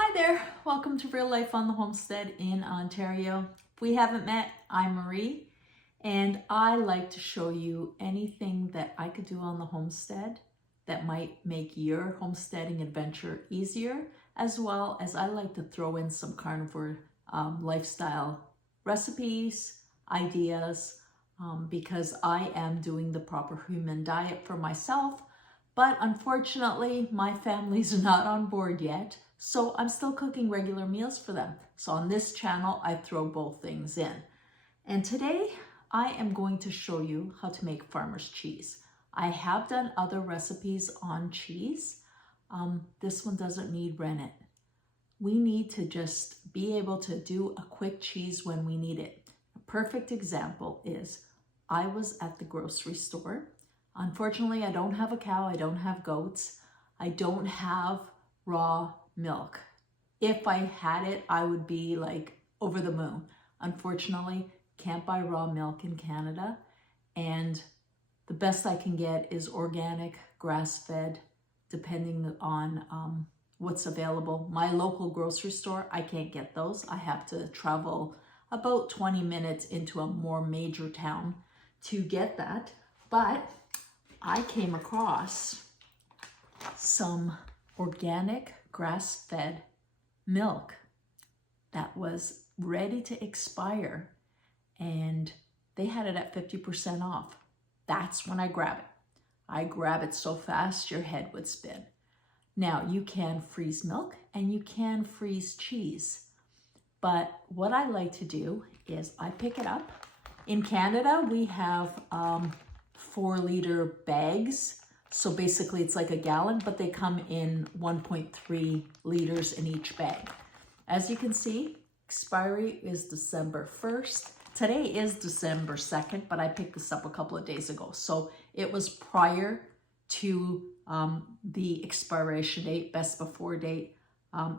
Hi there, welcome to Real Life on the Homestead in Ontario. If we haven't met, I'm Marie, and I like to show you anything that I could do on the homestead that might make your homesteading adventure easier, as well as I like to throw in some carnivore lifestyle recipes, ideas, because I am doing the proper human diet for myself, but unfortunately my family's not on board yet. So I'm still cooking regular meals for them. So on this channel, I throw both things in. And today I am going to show you how to make farmer's cheese. I have done other recipes on cheese. This one doesn't need rennet. We need to just be able to do a quick cheese when we need it. A perfect example is I was at the grocery store. Unfortunately, I don't have a cow, I don't have goats, I don't have raw milk. If I had it, I would be like over the moon. Unfortunately, can't buy raw milk in Canada, and the best I can get is organic, grass-fed, depending on what's available. My local grocery store, I can't get those. I have to travel about 20 minutes into a more major town to get that, but I came across some organic grass-fed milk that was ready to expire, and they had it at 50% off. That's when I grab it. I grab it so fast your head would spin. Now you can freeze milk and you can freeze cheese, but what I like to do is I pick it up. In Canada, we have 4-liter bags. So basically it's like a gallon, but they come in 1.3 liters in each bag. As you can see, expiry is December 1st. Today is December 2nd, but I picked this up a couple of days ago. So it was prior to the expiration date, best before date.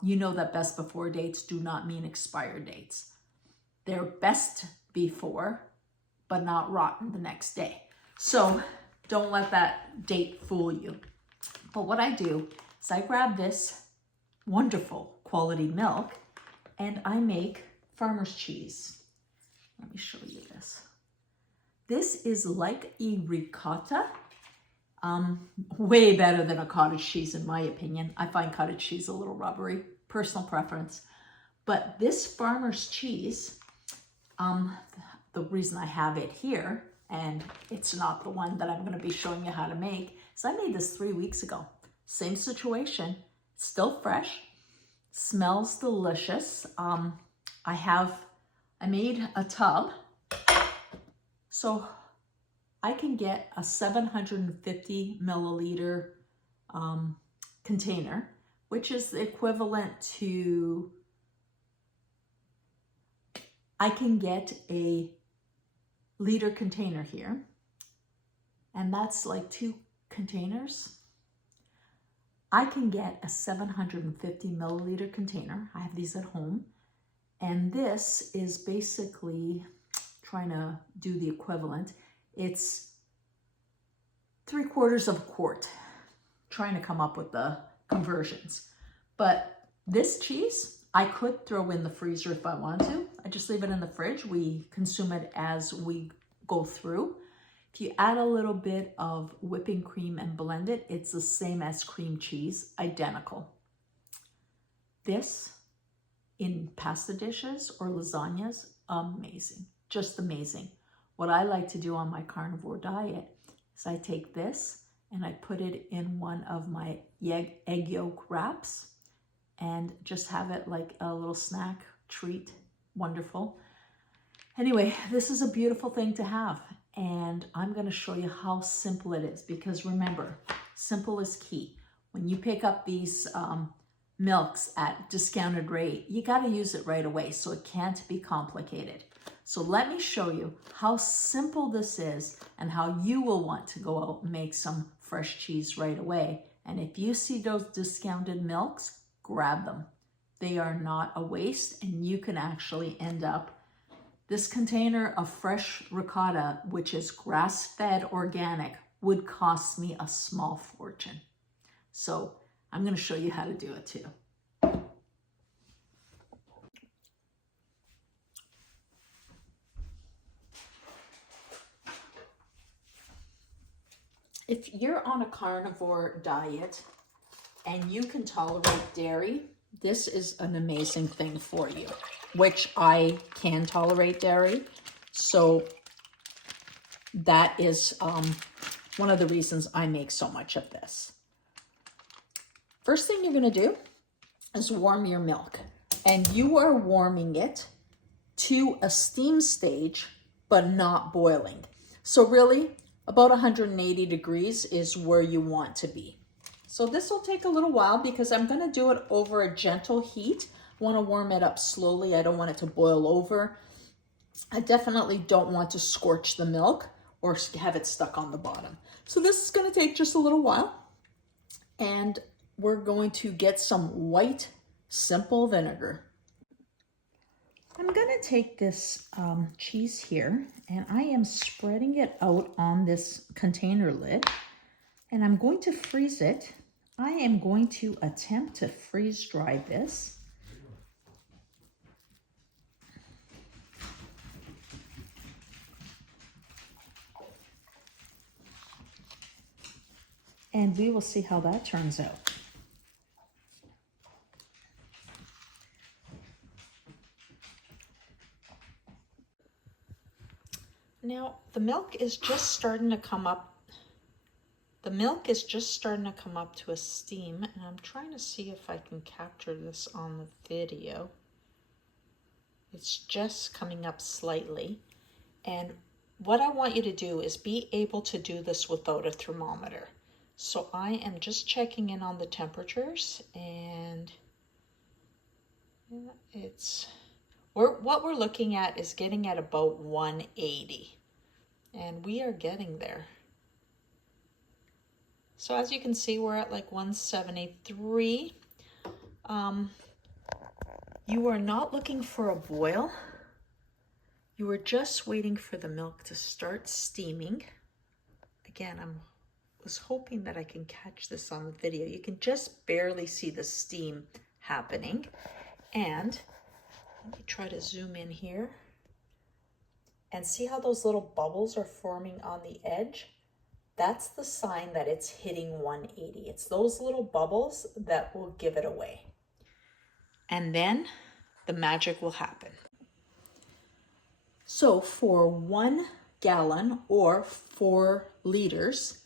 You know that best before dates do not mean expire dates. They're best before, but not rotten the next day. So don't let that date fool you. But what I do is I grab this wonderful quality milk and I make farmer's cheese. Let me show you this. This is like a ricotta, way better than a cottage cheese in my opinion. I find cottage cheese a little rubbery, personal preference. But this farmer's cheese, the reason I have it here, and it's not the one that I'm going to be showing you how to make, so I made this 3 weeks ago. Same situation, still fresh, smells delicious. I made a tub, so I can get a 750 milliliter container, which is the equivalent to, I can get a liter container here, and that's like 2 containers. I can get a 750 milliliter container. I have these at home, and this is basically trying to do the equivalent. It's 3/4 of a quart, trying to come up with the conversions. But this cheese I could throw in the freezer if I want to. I just leave it in the fridge. We consume it as we go through. If you add a little bit of whipping cream and blend it, it's the same as cream cheese, identical. This in pasta dishes or lasagnas, amazing, just amazing. What I like to do on my carnivore diet is I take this and I put it in one of my egg yolk wraps and just have it like a little snack treat. Wonderful. Anyway, this is a beautiful thing to have, and I'm going to show you how simple it is, because remember, simple is key. When you pick up these milks at discounted rate, you got to use it right away, so it can't be complicated. So let me show you how simple this is and how you will want to go out and make some fresh cheese right away. And if you see those discounted milks, grab them. They are not a waste, and you can actually end up, this container of fresh ricotta, which is grass-fed organic, would cost me a small fortune. So I'm going to show you how to do it too. If you're on a carnivore diet and you can tolerate dairy, this is an amazing thing for you, which I can tolerate dairy. So that is one of the reasons I make so much of this. First thing you're going to do is warm your milk. And you are warming it to a steam stage, but not boiling. So really, about 180 degrees is where you want to be. So this will take a little while because I'm going to do it over a gentle heat. I want to warm it up slowly. I don't want it to boil over. I definitely don't want to scorch the milk or have it stuck on the bottom. So this is going to take just a little while. And we're going to get some white, simple vinegar. I'm going to take this cheese here and I am spreading it out on this container lid and I'm going to freeze it. I am going to attempt to freeze dry this. And we will see how that turns out. Now, the milk is just starting to come up. The milk is just starting to come up to a steam, and I'm trying to see if I can capture this on the video. It's just coming up slightly. And what I want you to do is be able to do this without a thermometer. So I am just checking in on the temperatures, and what we're looking at is getting at about 180. And we are getting there. So as you can see, we're at like 173. You are not looking for a boil. You are just waiting for the milk to start steaming. Again, I was hoping that I can catch this on the video. You can just barely see the steam happening. And let me try to zoom in here. And see how those little bubbles are forming on the edge? That's the sign that it's hitting 180. It's those little bubbles that will give it away. And then the magic will happen. So for 1 gallon or 4 liters,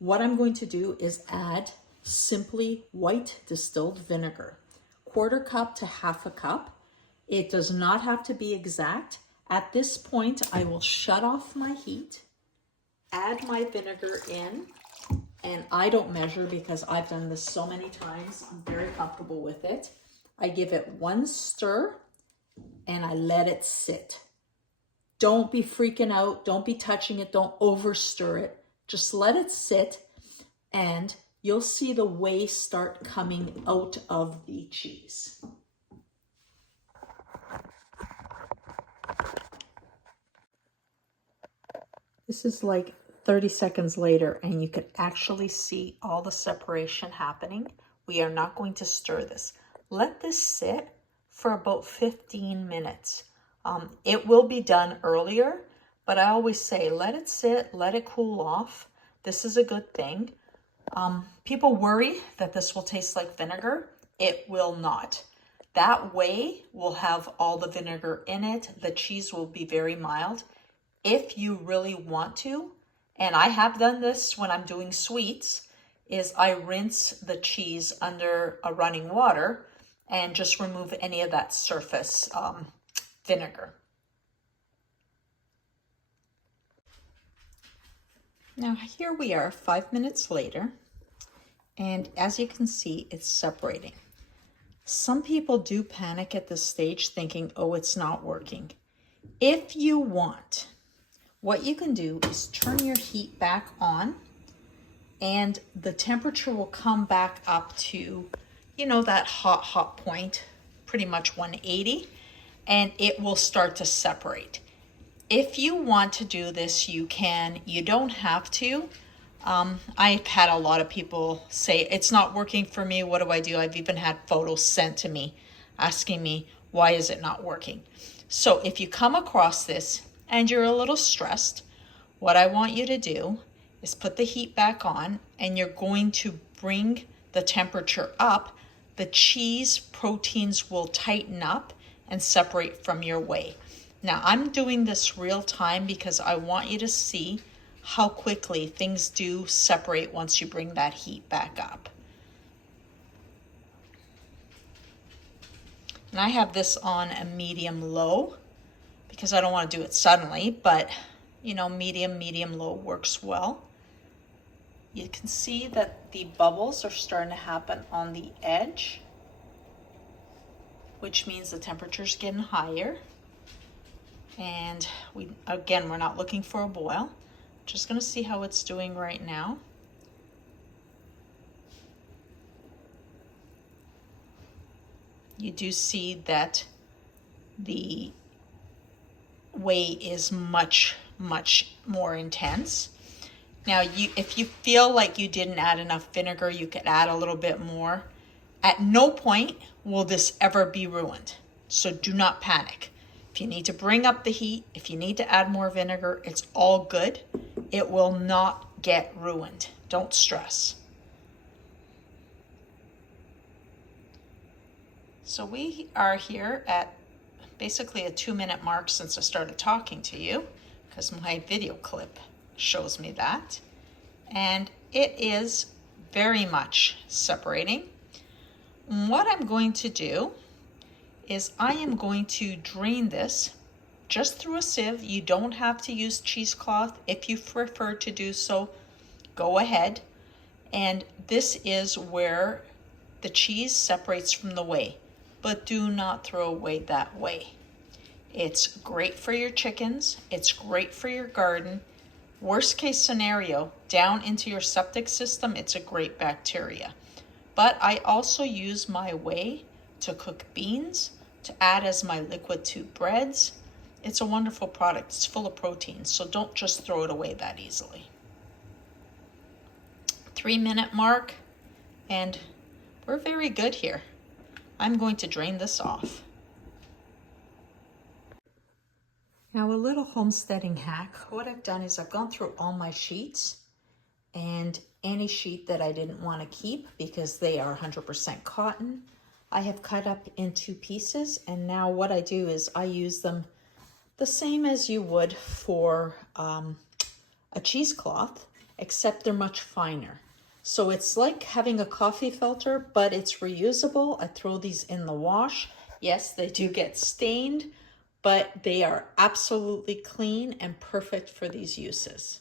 what I'm going to do is add simply white distilled vinegar, 1/4 cup to 1/2 cup. It does not have to be exact. At this point, I will shut off my heat, add my vinegar in, and I don't measure because I've done this so many times. I'm very comfortable with it. I give it 1 stir and I let it sit. Don't be freaking out. Don't be touching it. Don't over stir it. Just let it sit and you'll see the whey start coming out of the cheese. This is like 30 seconds later and you can actually see all the separation happening. We are not going to stir this. Let this sit for about 15 minutes. It will be done earlier, but I always say let it sit, let it cool off. This is a good thing. People worry that this will taste like vinegar. It will not. That whey will have all the vinegar in it. The cheese will be very mild. If you really want to, and I have done this when I'm doing sweets, is I rinse the cheese under a running water and just remove any of that surface vinegar. Now here we are 5 minutes later, and as you can see, it's separating. Some people do panic at this stage thinking, oh, it's not working. If you want, what you can do is turn your heat back on and the temperature will come back up to, you know, that hot point, pretty much 180, and it will start to separate. If you want to do this, you can. You don't have to. I've had a lot of people say, it's not working for me. What do I do? I've even had photos sent to me asking me, why is it not working? So if you come across this and you're a little stressed, what I want you to do is put the heat back on, and you're going to bring the temperature up. The cheese proteins will tighten up and separate from your whey. Now I'm doing this real time because I want you to see how quickly things do separate once you bring that heat back up. And I have this on a medium low because I don't want to do it suddenly, but you know, medium low works well. You can see that the bubbles are starting to happen on the edge, which means the temperature's getting higher. And we're not looking for a boil. Just gonna see how it's doing right now. You do see that the whey is much more intense. Now, if you feel like you didn't add enough vinegar, you could add a little bit more. At no point will this ever be ruined, so do not panic. If you need to bring up the heat, if you need to add more vinegar, it's all good. It will not get ruined. Don't stress. So we are here at basically a 2-minute mark since I started talking to you, because my video clip shows me that. And it is very much separating. What I'm going to do is I am going to drain this just through a sieve. You don't have to use cheesecloth. If you prefer to do so, go ahead. And this is where the cheese separates from the whey, but do not throw away that whey. It's great for your chickens. It's great for your garden. Worst case scenario, down into your septic system, it's a great bacteria. But I also use my whey to cook beans, to add as my liquid to breads. It's a wonderful product. It's full of protein, so don't just throw it away that easily. 3-minute mark, and we're very good here. I'm going to drain this off. Now, a little homesteading hack. What I've done is I've gone through all my sheets, and any sheet that I didn't want to keep because they are 100% cotton, I have cut up into pieces. And now what I do is I use them the same as you would for a cheesecloth, except they're much finer. So it's like having a coffee filter, but it's reusable. I throw these in the wash. Yes, they do get stained, but they are absolutely clean and perfect for these uses.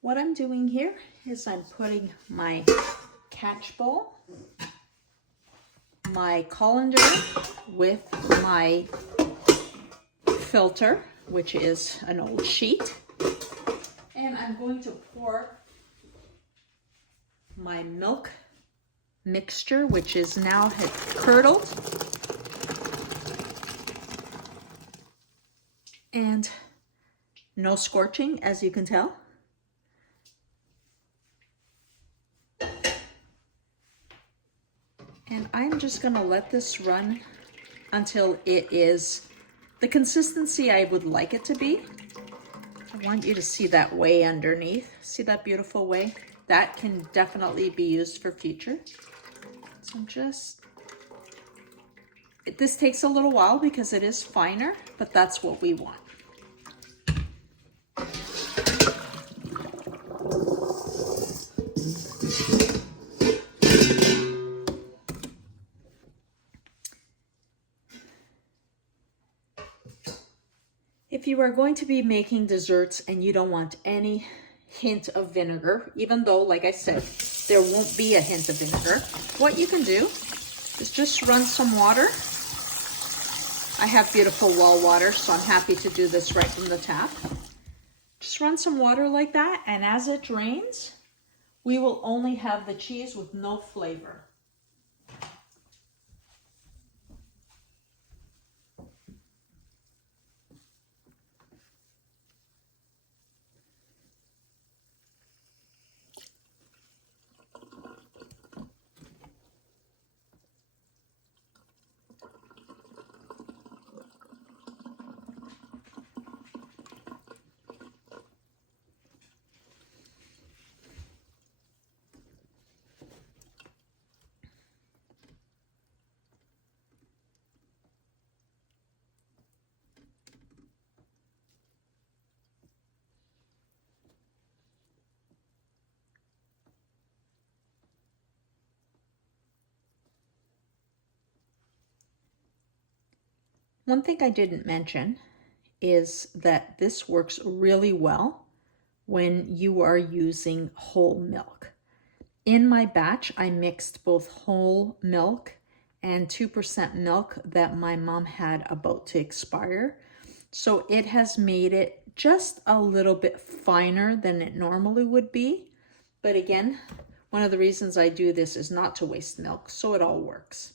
What I'm doing here is I'm putting my catch bowl, my colander with my filter, which is an old sheet, and I'm going to pour my milk mixture, which is now curdled, and no scorching, as you can tell. And I'm just going to let this run until it is the consistency I would like it to be. I want you to see that whey underneath. See that beautiful whey? That can definitely be used for future. So this takes a little while because it is finer, but that's what we want. If you are going to be making desserts and you don't want any hint of vinegar, even though, like I said, there won't be a hint of vinegar, what you can do is just run some water. I have beautiful well water, so I'm happy to do this right from the tap. Just run some water like that, and as it drains, we will only have the cheese with no flavor. One thing I didn't mention is that this works really well when you are using whole milk. In my batch, I mixed both whole milk and 2% milk that my mom had about to expire. So it has made it just a little bit finer than it normally would be. But again, one of the reasons I do this is not to waste milk, so it all works.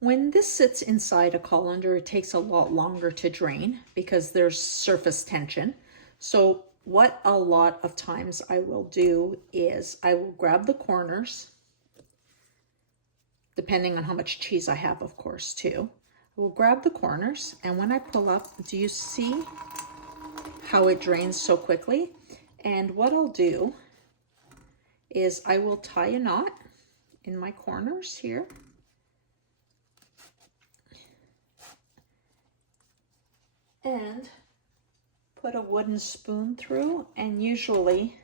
When this sits inside a colander, it takes a lot longer to drain because there's surface tension. So what a lot of times I will do is I will grab the corners, depending on how much cheese I have, of course, too. I will grab the corners, and when I pull up, do you see how it drains so quickly? And what I'll do is I will tie a knot in my corners here. And put a wooden spoon through and usually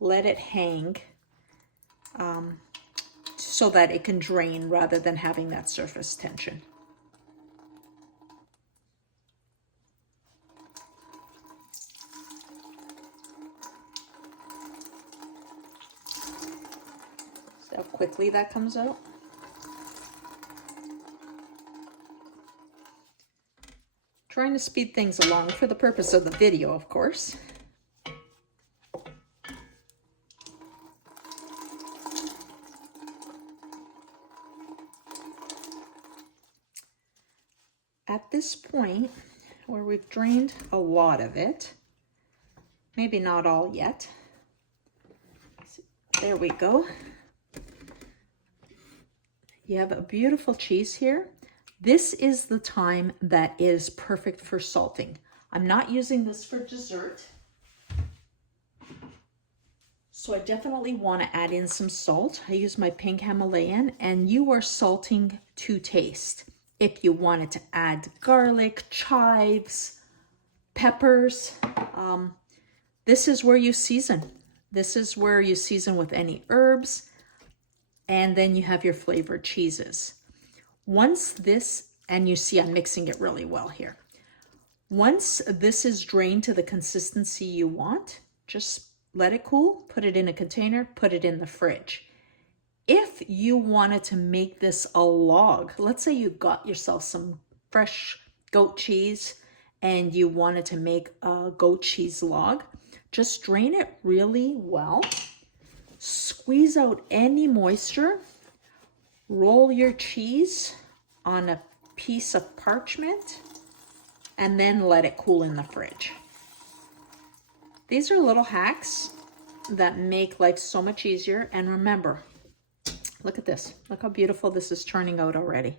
let it hang so that it can drain rather than having that surface tension. See how quickly that comes out? Trying to speed things along for the purpose of the video, of course. At this point, where we've drained a lot of it, maybe not all yet. There we go. You have a beautiful cheese here. This is the time that is perfect for salting. I'm not using this for dessert, so I definitely want to add in some salt. I use my pink Himalayan, and you are salting to taste. If you wanted to add garlic, chives, peppers, this is where you season. This is where you season with any herbs, and then you have your flavored cheeses. Once this, and you see I'm mixing it really well here. Once this is drained to the consistency you want, just let it cool, put it in a container, put it in the fridge. If you wanted to make this a log, let's say you got yourself some fresh goat cheese and you wanted to make a goat cheese log, just drain it really well, squeeze out any moisture, roll your cheese on a piece of parchment, and then let it cool in the fridge. These are little hacks that make life so much easier. And remember, look at this. Look how beautiful this is turning out already.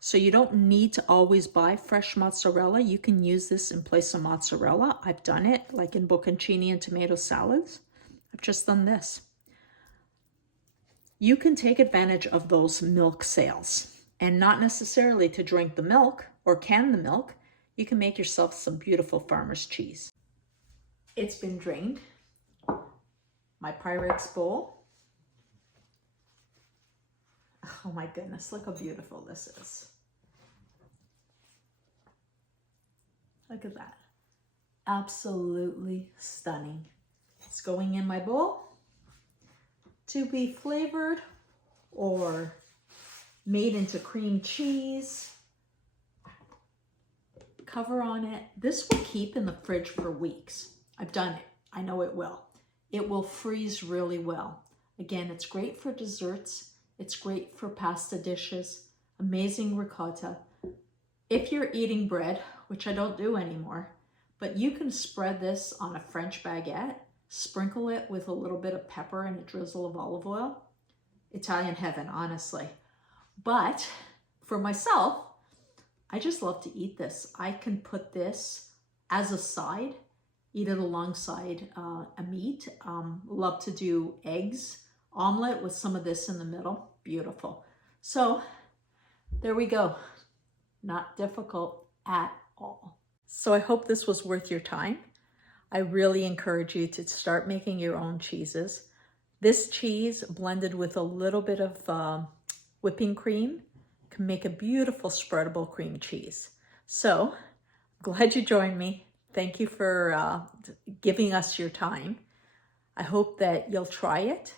So you don't need to always buy fresh mozzarella. You can use this in place of mozzarella. I've done it like in bocconcini and tomato salads. I've just done this. You can take advantage of those milk sales, and not necessarily to drink the milk or can the milk. You can make yourself some beautiful farmer's cheese. It's been drained. My Pyrex bowl. Oh my goodness, look how beautiful this is. Look at that. Absolutely stunning. It's going in my bowl to be flavored or made into cream cheese. Cover on it. This will keep in the fridge for weeks. I've done it. I know it will. It will freeze really well. Again, it's great for desserts. It's great for pasta dishes. Amazing ricotta. If you're eating bread, which I don't do anymore, but you can spread this on a French baguette, sprinkle it with a little bit of pepper and a drizzle of olive oil. Italian heaven, honestly. But for myself, I just love to eat this. I can put this as a side eat it alongside a meat. Love to do eggs, omelet with some of this in the middle. Beautiful. So there we go. Not difficult at all. So I hope this was worth your time. I really encourage you to start making your own cheeses. This cheese blended with a little bit of whipping cream can make a beautiful spreadable cream cheese. So glad you joined me. Thank you for giving us your time. I hope that you'll try it.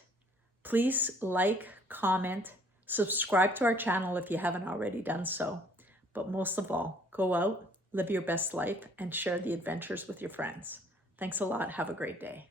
Please like, comment, subscribe to our channel if you haven't already done so. But most of all, go out, live your best life, and share the adventures with your friends. Thanks a lot. Have a great day.